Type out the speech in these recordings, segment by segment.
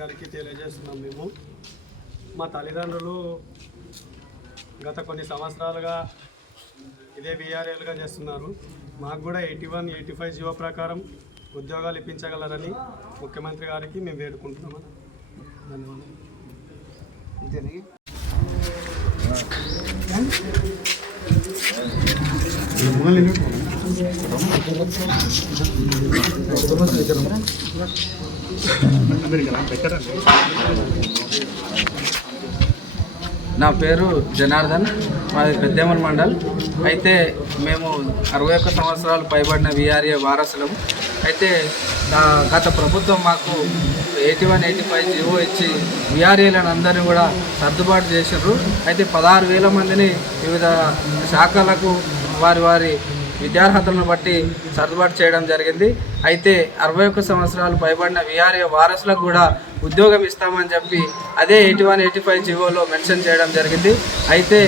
గారికి తెలియజేస్తున్నాం. మేము మా తల్లిదండ్రులు గత కొన్ని సంవత్సరాలుగా ఇదే వీఆర్ఏలుగా చేస్తున్నారు. మాకు కూడా 81, 85 జీవో ప్రకారం ఉద్యోగాలు ఇప్పించగలరని ముఖ్యమంత్రి గారికి మేము వేడుకుంటున్నామని. ధన్యవాదాలు. నా పేరు జనార్దన్, మాది పెద్దేమల మండల్. అయితే మేము 61 సంవత్సరాలు పైబడిన వీఆర్ఏ వారసులం. అయితే గత ప్రభుత్వం మాకు 81, 85 జీవో ఇచ్చి వీఆర్ఏలను అందరినీ కూడా సర్దుబాటు చేశారు. అయితే 16,000 మందిని వివిధ శాఖలకు వారి విద్యార్హతలను బట్టి సర్దుబాటు చేయడం జరిగింది. అయితే 61 సంవత్సరాలు పైబడిన వీఆర్ఏ వారసులకు కూడా ఉద్యోగం ఇస్తామని చెప్పి అదే 81, 85 జీవోలో మెన్షన్ చేయడం జరిగింది. అయితే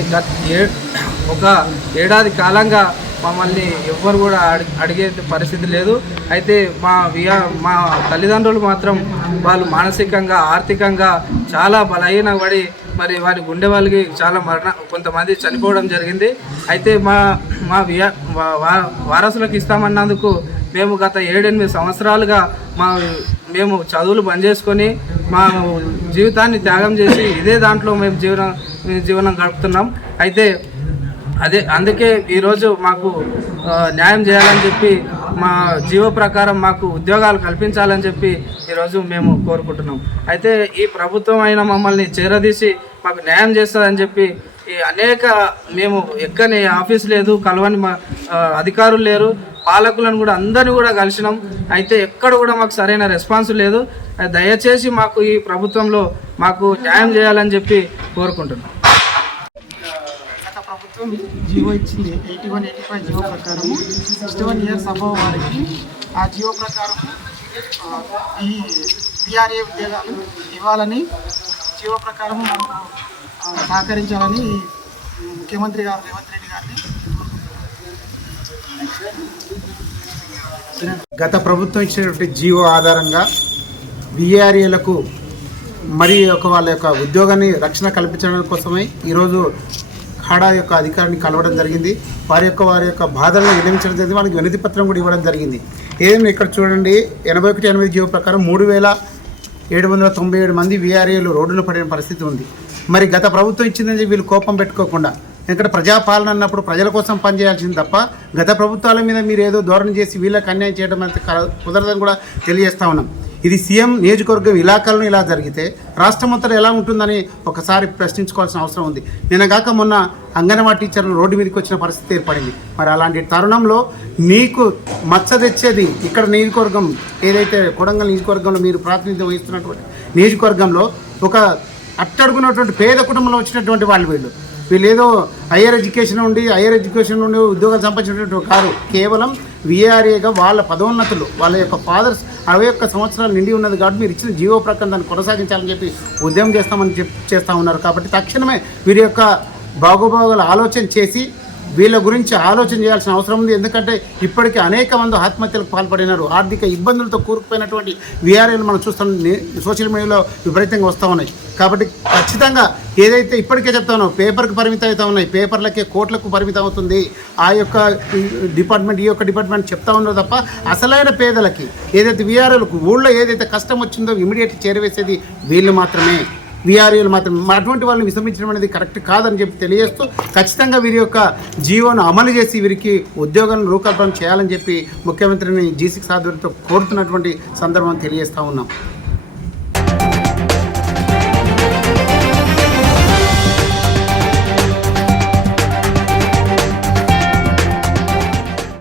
ఒక ఏడాది కాలంగా మమ్మల్ని ఎవ్వరు కూడా అడిగే పరిస్థితి లేదు. అయితే మా తల్లిదండ్రులు మాత్రం వాళ్ళు మానసికంగా ఆర్థికంగా చాలా బలహీనపడి మరి వారి గుండె వాళ్ళకి చాలా కొంతమంది చనిపోవడం జరిగింది. అయితే మా వారసులకు ఇస్తామన్నందుకు మేము గత 7-8 సంవత్సరాలుగా మేము చదువులు బంద్ చేసుకొని మా జీవితాన్ని త్యాగం చేసి ఇదే దాంట్లో మేము జీవనం గడుపుతున్నాం. అయితే అందుకే ఈరోజు మాకు న్యాయం చేయాలని చెప్పి మా జీవో ప్రకారం మాకు ఉద్యోగాలు కల్పించాలని చెప్పి ఈరోజు మేము కోరుకుంటున్నాం. అయితే ఈ ప్రభుత్వం అయినా మమ్మల్ని చేరదీసి మాకు న్యాయం చేస్తుందని చెప్పి మేము ఎక్కని ఆఫీస్ లేదు, కలవని అధికారులు లేరు, పాలకులను కూడా అందరినీ కూడా కలిసినాం. అయితే ఎక్కడ కూడా మాకు సరైన రెస్పాన్స్ లేదు. దయచేసి మాకు ఈ ప్రభుత్వంలో మాకు న్యాయం చేయాలని చెప్పి కోరుకుంటున్నాం. ప్రభుత్వం జీవో ఇచ్చింది 81, 85 జీవో ప్రకారం 61 ఇయర్స్ అబవ్ వారికి ఆ జీవో ప్రకారం ఈ వీఆర్ఏ ఉద్యోగాలు ఇవ్వాలని జీవో ప్రకారం మనకు సహకరించాలని ముఖ్యమంత్రి గారు రేవంత్ రెడ్డి గారిని గత ప్రభుత్వం ఇచ్చినటువంటి జీవో ఆధారంగా వీఆర్ఏలకు మరి వాళ్ళ యొక్క ఉద్యోగాన్ని రక్షణ కల్పించడం కోసమై ఈరోజు ఖాడా యొక్క అధికారిని కలవడం జరిగింది. వారి యొక్క బాధలను విన్నవించడం జరిగింది. వాళ్ళకి వినతి పత్రం కూడా ఇవ్వడం జరిగింది. ఏదైనా ఇక్కడ చూడండి, 81, 85 జీవో ప్రకారం 3,797 మంది వీఆర్ఏలు రోడ్డున పడిన పరిస్థితి ఉంది. మరి గత ప్రభుత్వం ఇచ్చిందని వీళ్ళు కోపం పెట్టుకోకుండా, ఎందుకంటే ప్రజాపాలన అన్నప్పుడు ప్రజల కోసం పనిచేయాల్సింది తప్ప గత ప్రభుత్వాల మీద మీరు ఏదో ధోరణి చేసి వీళ్ళకి అన్యాయం చేయడం అంత కుదరదని కూడా తెలియజేస్తా ఉన్నాం. ఇది సీఎం నియోజకవర్గం ఇలాకాలను ఇలా జరిగితే రాష్ట్రం మొత్తం ఎలా ఉంటుందని ఒకసారి ప్రశ్నించుకోవాల్సిన అవసరం ఉంది. నిన్నగాక మొన్న అంగన్వాడీ టీచర్లు రోడ్డు మీదకి వచ్చిన పరిస్థితి ఏర్పడింది. మరి అలాంటి తరుణంలో మీకు మచ్చ తెచ్చేది ఇక్కడ నియోజకవర్గం ఏదైతే కొడంగల్ నియోజకవర్గంలో మీరు ప్రాతినిధ్యం వహిస్తున్నటువంటి నియోజకవర్గంలో ఒక అట్టడుగున్నటువంటి పేద కుటుంబంలో వచ్చినటువంటి వీళ్ళు ఏదో హయ్యర్ ఎడ్యుకేషన్ నుండి ఉద్యోగాలు సంపాదించినటువంటి కాదు. కేవలం వీఆర్ఏగా వాళ్ళ పదోన్నతులు వాళ్ళ యొక్క ఫాదర్స్ 61 సంవత్సరాలు నిండి ఉన్నది కాబట్టి మీరు ఇచ్చిన జీవో ప్రకారం దాన్ని కొనసాగించాలని చెప్పి ఉద్యమం చేస్తూ ఉన్నారు. కాబట్టి తక్షణమే వీరి యొక్క బాగోబాగుల ఆలోచన చేసి వీళ్ళ గురించి ఆలోచన చేయాల్సిన అవసరం ఉంది. ఎందుకంటే ఇప్పటికీ అనేక మంది ఆత్మహత్యలకు పాల్పడినారు. ఆర్థిక ఇబ్బందులతో కూరుకుపోయినటువంటి వీఆర్ఏలు మనం చూస్తాం, సోషల్ మీడియాలో విపరీతంగా వస్తూ ఉన్నాయి. కాబట్టి ఖచ్చితంగా ఏదైతే ఇప్పటికే చెప్తా ఉన్నాం, పేపర్కి పరిమితం అవుతూ ఉన్నాయి, పేపర్లకే కోట్లకు పరిమితం అవుతుంది ఆ యొక్క డిపార్ట్మెంట్, ఈ యొక్క డిపార్ట్మెంట్ చెప్తా ఉన్నారు తప్ప అసలైన పేదలకి ఏదైతే వీఆర్ఏలకు ఊళ్ళో ఏదైతే కష్టం వచ్చిందో ఇమీడియట్గా చేరవేసేది వీళ్ళు మాత్రమే, వీఆర్ఏలు మాత్రమే. అటువంటి వాళ్ళని విస్మరించడం అనేది కరెక్ట్ కాదని చెప్పి తెలియజేస్తూ ఖచ్చితంగా వీరి యొక్క జీవోను అమలు చేసి వీరికి ఉద్యోగాలను రూపకల్పన చేయాలని చెప్పి ముఖ్యమంత్రిని G6 ఆధ్వర్యంతో కోరుతున్నటువంటి సందర్భం తెలియజేస్తూ ఉన్నాం.